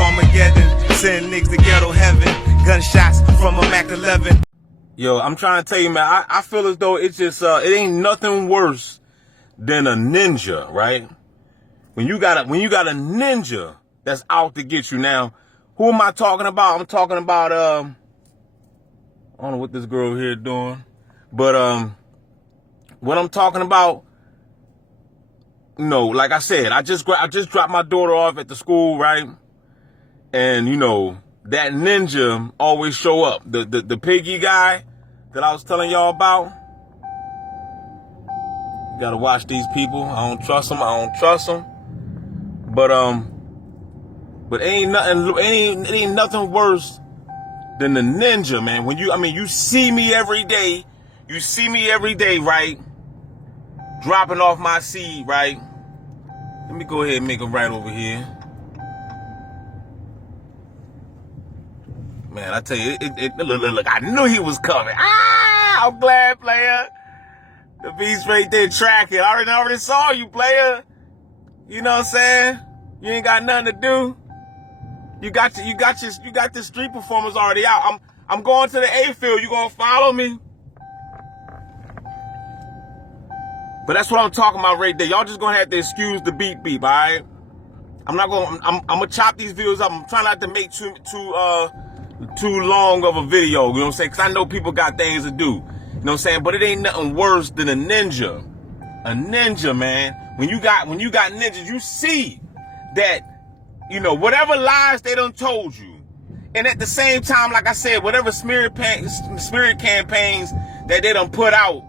Armageddon, send niggas to ghetto heaven. Gunshots from a Mac 11. Yo, I'm trying to tell you, man, I feel as though it's just, it ain't nothing worse than a ninja, right? When you got a ninja that's out to get you. Now, who am I talking about? I'm talking about, I don't know what this girl here doing, but, what I'm talking about, you know, like I said, I just dropped my daughter off at the school, right? And, you know, that ninja always show up. The piggy guy that I was telling y'all about. You gotta watch these people. I don't trust them. But it ain't nothing worse than the ninja, man. When you see me every day. You see me every day, right? Dropping off my seed, right? Let me go ahead and make a right over here. Man, I tell you, look, I knew he was coming. Ah, I'm glad, player. The beast right there tracking. I already saw you, player. You know what I'm saying? You ain't got nothing to do. You got the street performers already out. I'm going to the A field. You gonna follow me? But that's what I'm talking about right there. Y'all just gonna have to excuse the beep, all right? I'm gonna chop these videos up. I'm trying not to make too long of a video, you know what I'm saying? Because I know people got things to do, you know what I'm saying? But it ain't nothing worse than a ninja. A ninja, man. When you got ninjas, you see that, you know, whatever lies they done told you. And at the same time, like I said, whatever smear campaigns that they done put out,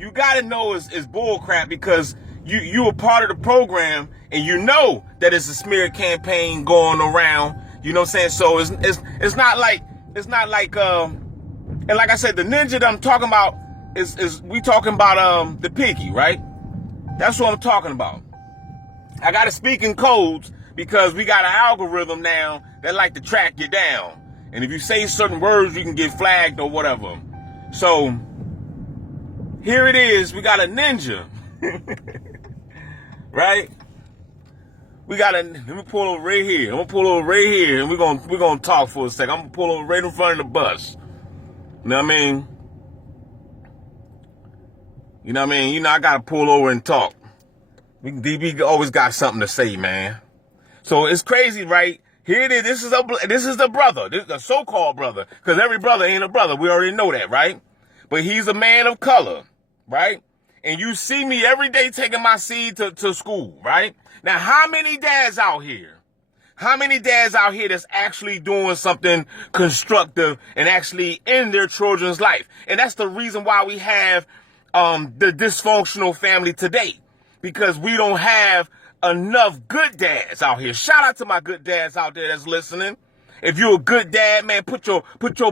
you gotta know is bullcrap, because you a part of the program and you know that it's a smear campaign going around. You know what I'm saying? So it's not like and like I said, the ninja that I'm talking about is we talking about the piggy, right? That's what I'm talking about. I gotta speak in codes because we got an algorithm now that like to track you down. And if you say certain words, you can get flagged or whatever. So here it is, we got a ninja. Right? Let me pull over right here. I'm gonna pull over right here and we're gonna talk for a second. I'm gonna pull over right in front of the bus. You know what I mean? You know what I mean? You know, I gotta pull over and talk. DB always got something to say, man. So it's crazy, right? Here it is. This is the brother. This is the so-called brother. Because every brother ain't a brother. We already know that, right? But he's a man of color, right? And you see me every day taking my seed to school, right? Now, how many dads out here? How many dads out here that's actually doing something constructive and actually in their children's life? And that's the reason why we have the dysfunctional family today. Because we don't have enough good dads out here. Shout out to my good dads out there that's listening. If you're a good dad, man, put your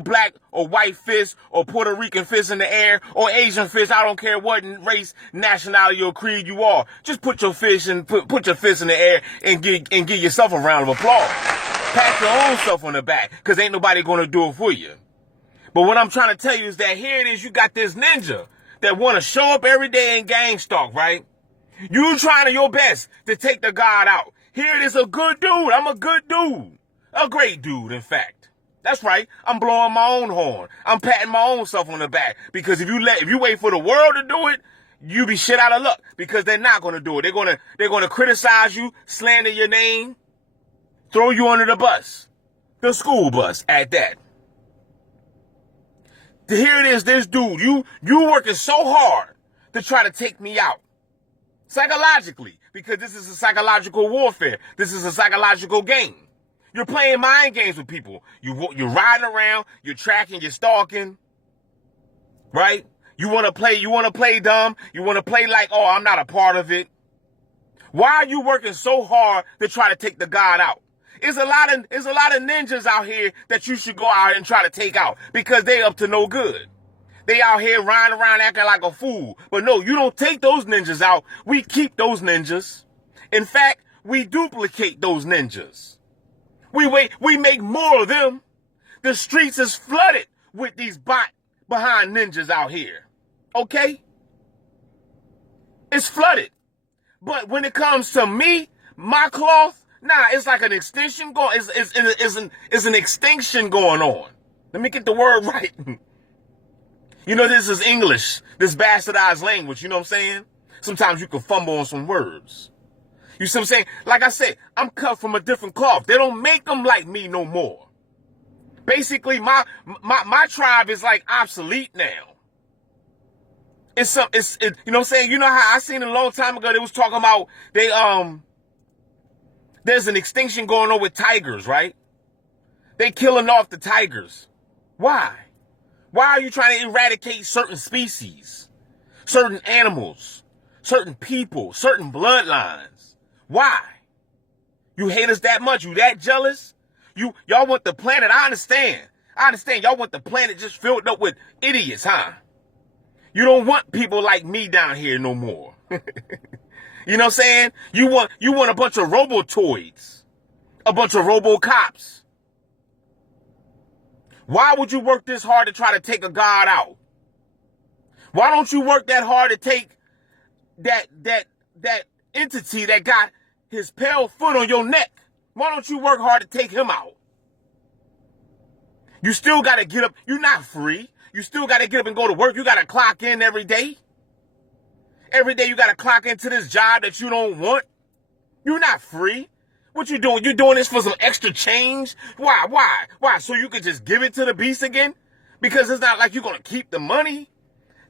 black or white fist or Puerto Rican fist in the air or Asian fist. I don't care what race, nationality, or creed you are. Just put your fist in the air and give yourself a round of applause. Pat your own self on the back, because ain't nobody gonna do it for you. But what I'm trying to tell you is that here it is, you got this ninja that want to show up every day and gang stalk, right? You trying your best to take the God out. Here it is, a good dude. I'm a good dude. A great dude, in fact. That's right. I'm blowing my own horn. I'm patting my own self on the back. Because if you wait for the world to do it, you be shit out of luck. Because they're not gonna do it. They're gonna criticize you, slander your name, throw you under the bus. The school bus at that. Here it is, this dude. You working so hard to try to take me out. Psychologically. Because this is a psychological warfare. This is a psychological game. You're playing mind games with people. You're riding around, you're tracking, you're stalking, right? You want to play dumb. You want to play like, oh, I'm not a part of it. Why are you working so hard to try to take the God out? There's a lot of ninjas out here that you should go out and try to take out because they up to no good. They out here riding around acting like a fool. But no, you don't take those ninjas out. We keep those ninjas. In fact, we duplicate those ninjas. We make more of them. The streets is flooded with these bot behind ninjas out here. Okay? It's flooded. But when it comes to me, my cloth, Nah, it's like an extinction going. It's an extinction going on. Let me get the word right. You know, this is English, this bastardized language. You know what I'm saying? Sometimes you can fumble on some words. You see what I'm saying? Like I said, I'm cut from a different cloth. They don't make them like me no more. Basically, my tribe is like obsolete now. You know what I'm saying? You know how I seen it a long time ago, they was talking about there's an extinction going on with tigers, right? They killing off the tigers. Why? Why are you trying to eradicate certain species, certain animals, certain people, certain bloodlines? Why? You hate us that much? You that jealous? Y'all want the planet? I understand. Y'all want the planet just filled up with idiots, huh? You don't want people like me down here no more. You know what I'm saying? You want a bunch of robotoids, a bunch of robocops. Why would you work this hard to try to take a god out? Why don't you work that hard to take that entity that got his pale foot on your neck? Why don't you work hard to take him out? You still got to get up. You're not free. You still got to get up and go to work. You got to clock in every day. Every day you got to clock into this job that you don't want. You're not free. What you doing? You doing this for some extra change? Why? So you can just give it to the beast again? Because it's not like you're going to keep the money.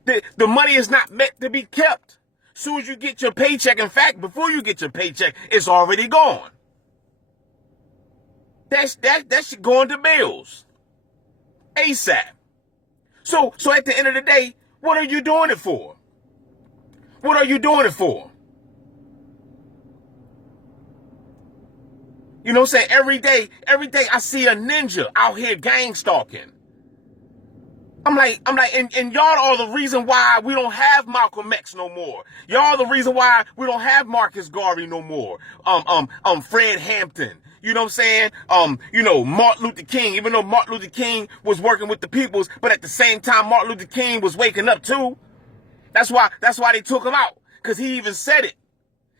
The money is not meant to be kept. Soon as you get your paycheck, in fact, before you get your paycheck, it's already gone. That shit going to bills. ASAP. So at the end of the day, what are you doing it for? What are you doing it for? You know what I'm saying? Every day I see a ninja out here gang stalking. I'm like, and y'all are the reason why we don't have Malcolm X no more. Y'all are the reason why we don't have Marcus Garvey no more. Fred Hampton. You know what I'm saying? Martin Luther King, even though Martin Luther King was working with the peoples, but at the same time, Martin Luther King was waking up too. That's why they took him out. Cause he even said it.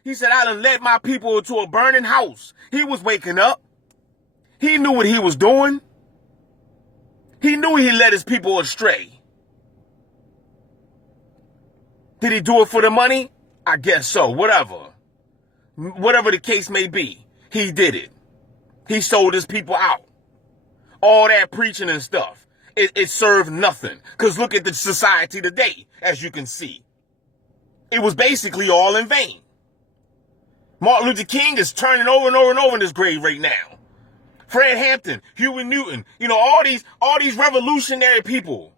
He said, I done led my people into a burning house. He was waking up. He knew what he was doing. He knew he led his people astray. Did he do it for the money? I guess so. Whatever the case may be, he did it. He sold his people out. All that preaching and stuff, it served nothing. Because look at the society today, as you can see. It was basically all in vain. Martin Luther King is turning over and over and over in his grave right now. Fred Hampton, Huey Newton, all these revolutionary people.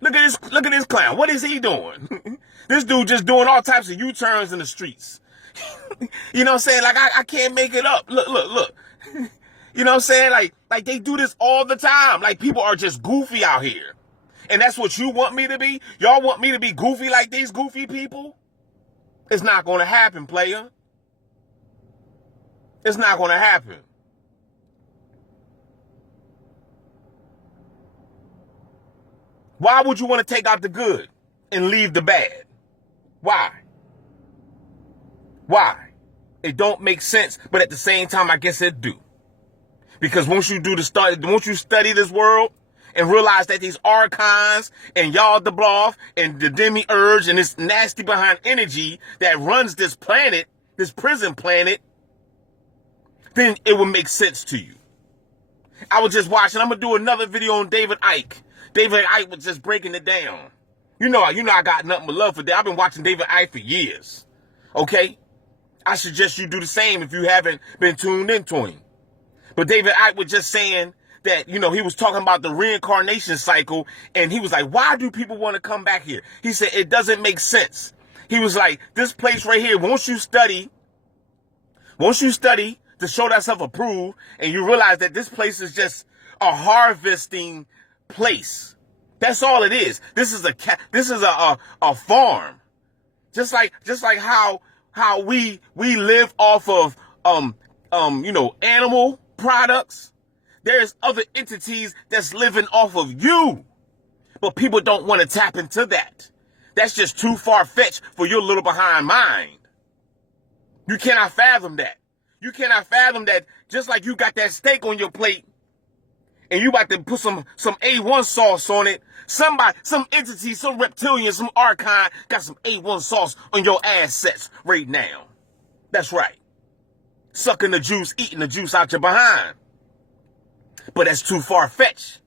Look at this clown. What is he doing? This dude just doing all types of U-turns in the streets. You know what I'm saying? Like I can't make it up. Look. You know what I'm saying? Like they do this all the time. Like people are just goofy out here. And that's what you want me to be? Y'all want me to be goofy like these goofy people? It's not going to happen, player. It's not going to happen. Why would you want to take out the good and leave the bad? Why? It don't make sense, but at the same time, I guess it do. Because once you study this world and realize that these archons and Yal Dabloth and the demiurge and this nasty behind energy that runs this planet, this prison planet, then it will make sense to you. I was just watching. I'm going to do another video on David Icke. David Icke was just breaking it down. You know I got nothing but love for that. I've been watching David Icke for years. Okay? I suggest you do the same if you haven't been tuned into him. But David Icke was just saying that, he was talking about the reincarnation cycle, and he was like, why do people want to come back here? He said, it doesn't make sense. He was like, this place right here, once you study to show thyself approved, and you realize that this place is just a harvesting place. That's all it is. This is a farm. Just like how we live off of animal products. There's other entities that's living off of you. But people don't want to tap into that. That's just too far-fetched for your little behind mind. You cannot fathom that. You cannot fathom that just like you got that steak on your plate and you about to put some A1 sauce on it, somebody, some entity, some reptilian, some archon got some A1 sauce on your assets right now. That's right. Sucking the juice, eating the juice out your behind. But that's too far-fetched.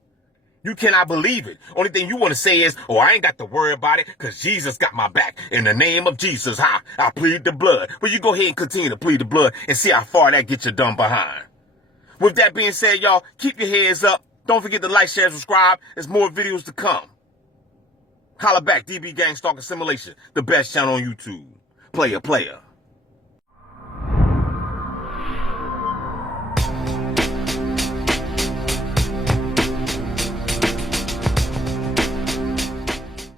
You cannot believe it. Only thing you want to say is, oh, I ain't got to worry about it because Jesus got my back. In the name of Jesus, I plead the blood. But you go ahead and continue to plead the blood and see how far that gets you done behind. With that being said, y'all, keep your heads up. Don't forget to like, share, subscribe. There's more videos to come. Holla back, DB Gang Stalker Simulation, the best channel on YouTube. Player.